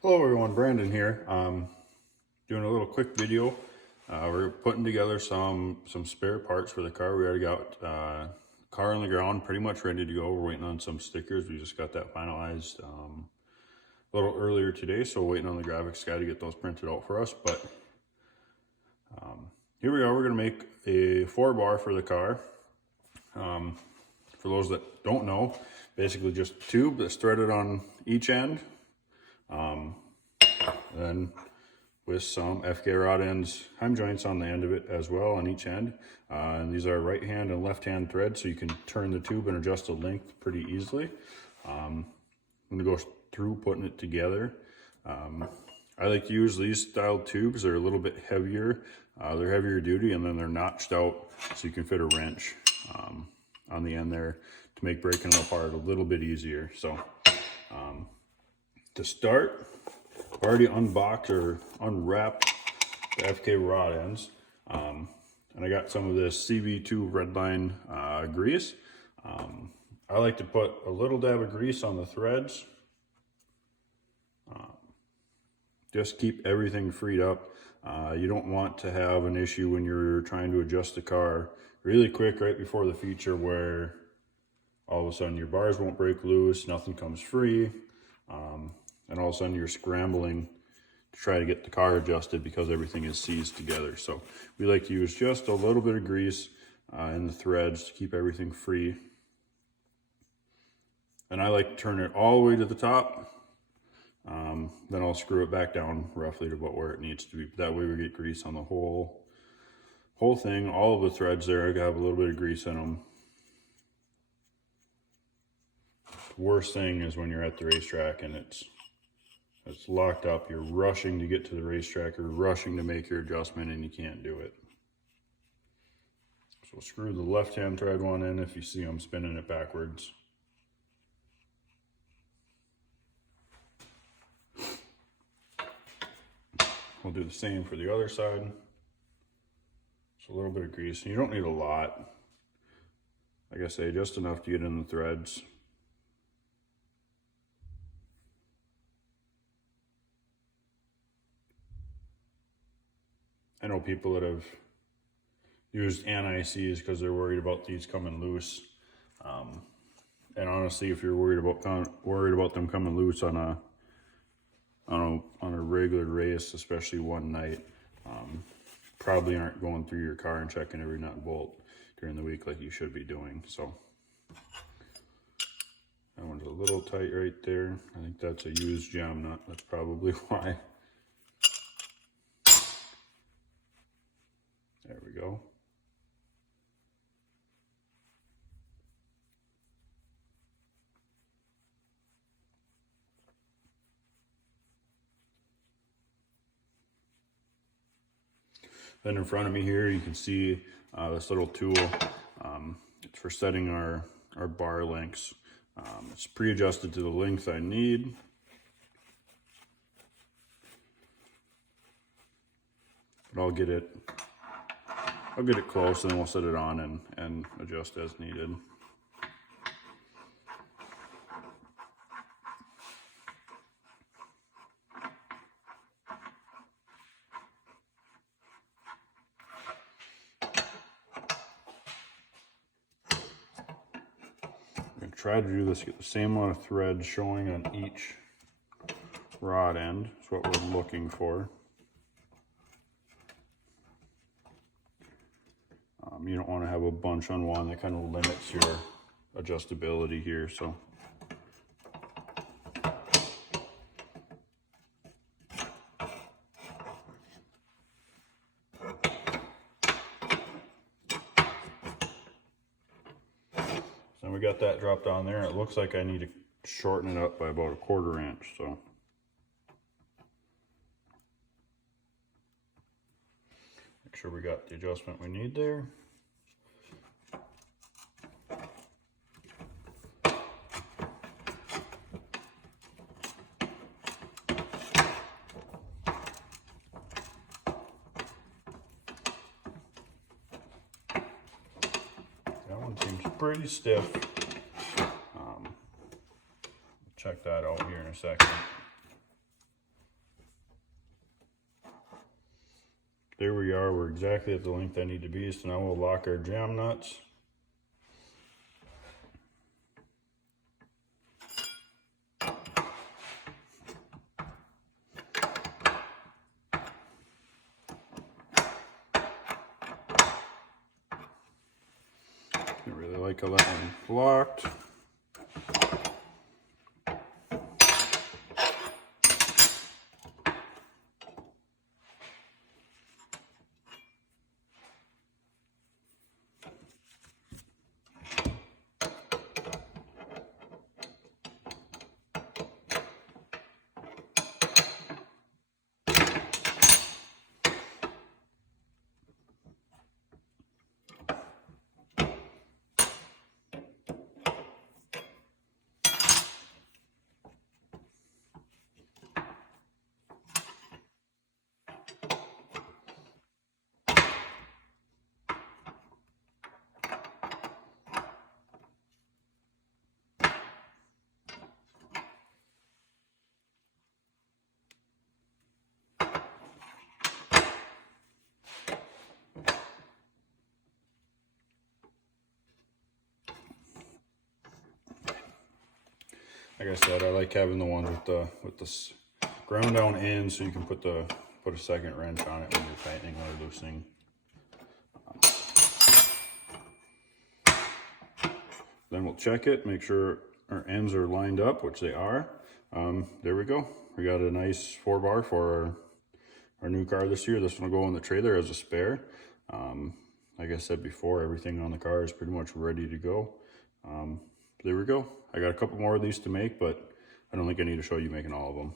Hello everyone, Brandon here. Doing a little quick video. We're putting together some spare parts for the car. We already got car on the ground, pretty much ready to go. We're waiting on some stickers. We just got that finalized a little earlier today, so waiting on the graphics guy to get those printed out for us. But here we are. We're going to make a 4-bar for the car. For those that don't know, basically just a tube that's threaded on each end. Then with some FK rod ends, heim joints on the end of it as well on each end. And these are right hand and left hand threads, so you can turn the tube and adjust the length pretty easily. I'm going to go through putting it together. I like to use these style tubes. They're a little bit heavier. They're heavier duty, and then they're notched out so you can fit a wrench on the end there to make breaking them apart a little bit easier. So to start, I've already unboxed or unwrapped the FK rod ends. And I got some of this CB2 Redline grease. I like to put a little dab of grease on the threads. Just keep everything freed up. You don't want to have an issue when you're trying to adjust the car really quick right before the feature where all of a sudden your bars won't break loose, nothing comes free. And all of a sudden you're scrambling to try to get the car adjusted because everything is seized together. So we like to use just a little bit of grease in the threads to keep everything free. And I like to turn it all the way to the top. Then I'll screw it back down roughly to about where it needs to be. That way we get grease on the whole thing. All of the threads there, I have a little bit of grease in them. The worst thing is when you're at the racetrack and it's locked up, you're rushing to get to the racetrack, you're rushing to make your adjustment, and you can't do it. So screw the left-hand thread one in if you see I'm spinning it backwards. We'll do the same for the other side. Just a little bit of grease, and you don't need a lot. Like I say, just enough to get in the threads. I know people that have used anti-seize because they're worried about these coming loose. And honestly, if you're worried about them coming loose on a regular race, especially one night, probably aren't going through your car and checking every nut and bolt during the week like you should be doing. So that one's a little tight right there. I think that's a used jam nut. That's probably why. There we go. Then in front of me here, you can see this little tool. It's for setting our bar lengths. It's pre-adjusted to the length I need. But I'll get it close, and then we'll set it on and adjust as needed. I'm going to try to do this, get the same amount of thread showing on each rod end. That's what we're looking for. You don't want to have a bunch on one. That kind of limits your adjustability here. So we got that dropped on there. It looks like I need to shorten it up by about 1/4 inch. So make sure we got the adjustment we need there. That one seems pretty stiff. Check that out here in a second. there we are. We're exactly at the length I need to be. So now we'll lock our jam nuts. I really like how that one locked. Like I said, I like having the ones with the ground down ends, so you can put a second wrench on it when you're tightening or loosening. Then we'll check it, make sure our ends are lined up, which they are. There we go. We got a nice 4-bar for our new car this year. This one will go in the trailer as a spare. Like I said before, everything on the car is pretty much ready to go. There we go. I got a couple more of these to make, but I don't think I need to show you making all of them.